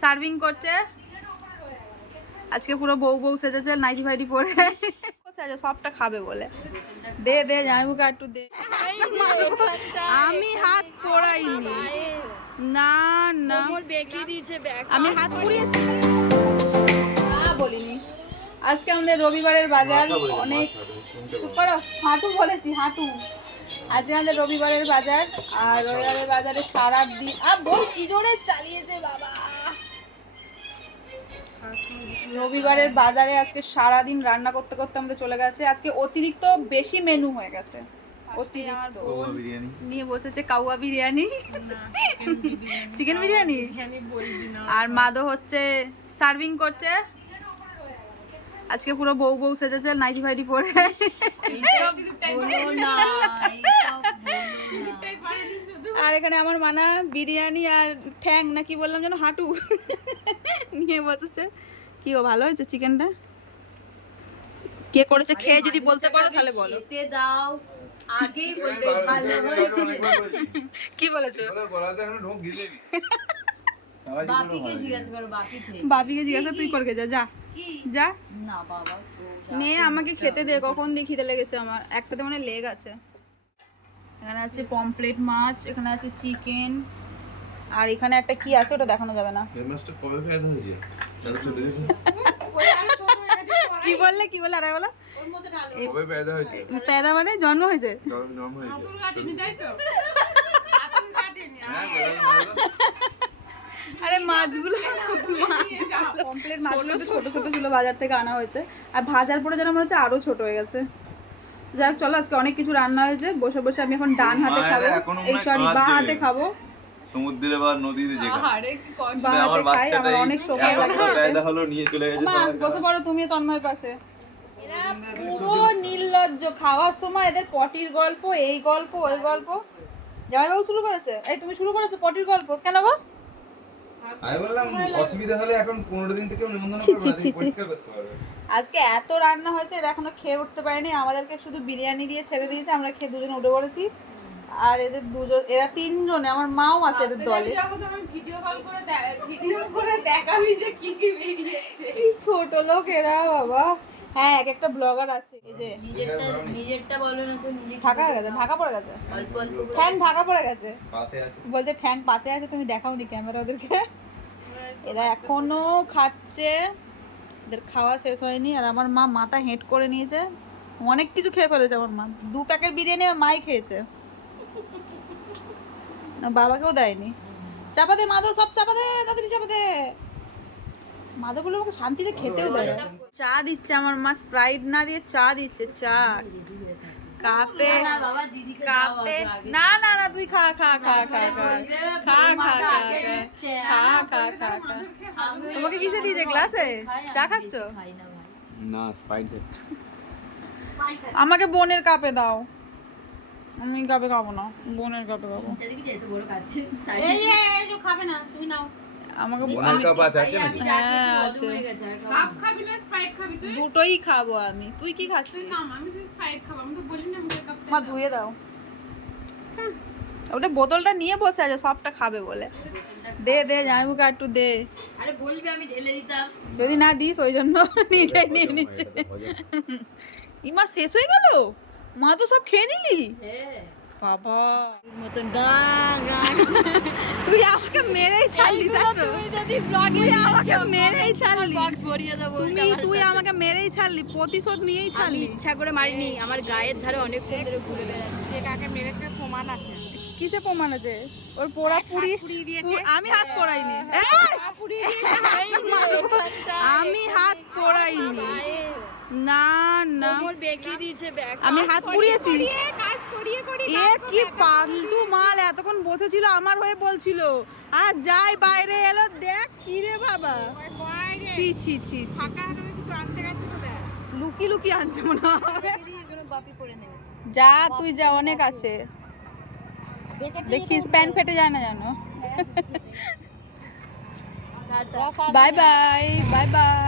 Serving করছে। আজকে পুরো বউ বউ সেজেছে নাইটি ফাইটি পরে। সাজে সবটা খাবে বলে। দে দে জামাইবুকে একটু দে। আমি হাত পোড়াইনি। না না। আমি হাত পুড়িয়েছি। না বলিনি। আজকে আমাদের রবিবারের বাজার অনেক করো হাঁটু বলেছি হাঁটু। আজকে আমাদের রবিবারের বাজার আর রবিবারের বাজারে সারা দিন আর বল কি জোরে চালিয়েছে বাবা। রবিবারের বাজারে আজকে সারা দিন রান্না করতে করতে আমাদের চলে গেছে। আজকে অতিরিক্ত বেশি মেনু হয়ে গেছে। অতিরিক্ত। নিয়ে বসেছে কাউয়া বিরিয়ানি। চিকেন বিরিয়ানি? আমি বলবি না। আর মাদো হচ্ছে সার্ভিং করছে। আজকে পুরো বউ বউ সেজেছে নাইটি ফাইটি পরে। আর এখানে আমার মানা বিরিয়ানি আর ঠ্যাং না কি বললাম যেন হাঁটু। নিয়ে বসেছে। কি ও ভালো হয়েছে চিকেনটা কে করেছে খেয়ে যদি বলতে পারো তাহলে বলো। খেতে দাও আগেই বলবে ভালো হয়েছে। কি বলেছ? গলাতে এখন ঢোক গিলে বাপিকে জিজ্ঞাসা করো বাপিকে জিজ্ঞাসা তুই করকে যা যা যা। না বাবা নে আমাকে খেতে দে কখন দিয়ে খিদে লেগেছে আমার? একটাতে মানে লেগ আছে। এখানে আছে পমপ্লেট মাছ এখানে আছে চিকেন আর এখানে একটা কি আছে ওটা দেখানো যাবে না। কি বললে কি বললে আরে বলো। পেদা মানে জন্ম হয়েছে? হয়েছে। আরে মাছগুলো পমপ্লেট মাছগুলো ছোট ছোট ছিল বাজার থেকে আনা হয়েছে। আর ভাজার পরে যেন মনে হচ্ছে আরও ছোট হয়ে গেছে। যাক চলো আজকে অনেক কিছু রান্না হয়েছে। বসে বসে আমি এখন ডান হাতে খাব। এখনও এই সরি বা হাতে খাব। সমুদ্রে বা নদীতে যেখানে। বা আমার হাতে খাই আমার বাচ্চাটাই অনেক সময় লাগে হলো নিয়ে চলে গেছে মা বসে পড়ো তুমিও তন্ময়ের পাশে। পুরো নির্লজ্জ। খাওয়ার সময় এদের পটির গল্প এই গল্প ওই গল্প। জামাইবাবু শুরু করেছে? এই তুমি শুরু করেছ পটির গল্প? কেন গো? আমি বললাম অসুবিধা হলে এখন পনেরো দিন থেকে নিমন্ত্রণ করতে পারবে। আজকে এত রান্না হয়েছে এরা এখনও খেয়ে উঠতে পারেনি। আমাদেরকে শুধু বিরিয়ানি দিয়ে ছেড়ে দিয়েছে আমরা খেয়ে দুজন উঠে পড়েছি। আর এদের দুজন এরা তিনজনে আমার মাও আছে এদের দলে। ভিডিও কল করে ভিডিও করে দেখাবি যে কি কি বেরিয়েছে। কি ছোট লোক এরা বাবা। হ্যাঁ এক একটা ব্লগার আছে। এই যে নিজেরটা নিজেরটা বলো না তো নিজে ঢাকা হয়ে গেছে ঢাকা পড়ে গেছে? ঠ্যাং ঢাকা পড়ে গেছে? পাতে আছে। বলছে ঠ্যাং পাতে আছে তুমি দেখাওনি ক্যামেরা ওদেরকে। এরা এখনও খাচ্ছে। এদের খাওয়া শেষ হয়নি। আর আমার মা মাথা হেঁট করে নিয়েছে। অনেক কিছু খেয়ে ফেলেছে আমার মা। দু প্যাকেট বিরিয়ানি আমার মাই খেয়েছে। না বাবাকেও দেয়নি। চাপা দে মাধব সব চাপা দে তাড়াতাড়ি চাপা দে। মাধবগুলো আমাকে শান্তিতে খেতেও দেয় চা দিচ্ছে আমার মা স্প্রাইট না দিয়ে চা দিচ্ছে চা। কাপে কাপে। না না না তুই খা খা খা খা খা। খা খা খা খা। খা খা খা খা। তোমাকে কিসে দিয়েছে গ্লাসে চা খাচ্ছ? না হচ্ছে আমাকে বোনের কাপে দাও। আমি কাপে খাব না বোনের কাপে খাব দেখি যে এত বড় খাচ্ছে তাই আমাকে বোনার কাপ আছে আমি হ্যাঁ, আছে। হয়ে গেছে আর খাব না। দুটোই খাব আমি। তুই কি খাচ্ছিস? মা ধুয়ে দাও। ওটা বোতলটা নিয়ে বসে আছে সবটা খাবে বলে। দে দে জামাইবুকে একটু দে। আরে বলবি আমি ঢেলে দিতাম। যদি না দিস ওই জন্য নিজেই নিয়ে নিচ্ছে। ইমা শেষ হয়ে গেল? মা তো সব খেয়ে নিলি? হ্যাঁ। বাবা। মতন গান গান তুই আমাকে মেরেই ছাড়লি তাই তো? তুমি যদি ব্লগে তুই আমাকে মেরেই ছাড়লি। বক্স ভরিয়ে দেবো তুমি তুই আমাকে মেরেই ছাড়লি প্রতিশোধ নিয়েই ছাড়লি। ইচ্ছা করে মারিনি আমার গায়ের ধারে অনেকক্ষণ ধরে ঘুরে বেড়াচ্ছে। কাকে মেরেছে প্রমাণ আছে? কিসে প্রমাণ আছে? ওর পোড়া পুরি আমি হাত পোড়াইনি! পুড়িয়ে দিয়েছে আমি হাত পোড়াইনি না না কোমর বেঁকিয়ে দিয়েছে ব্যাগ আমি হাত পুড়িয়েছি এ কি পাল্টু মাল এতক্ষণ বসেছিল আমার হয়ে বলছিল। আর যাই বাইরে এলো দেখ কি রে বাবা। ছি ছি ছি লুকি লুকি আনছে মনে হয়। নেবে। যা তুই যা অনেক আছে। দেখিস প্যান্ট ফেটে যায় না জানো বাই বাই বাই বাই।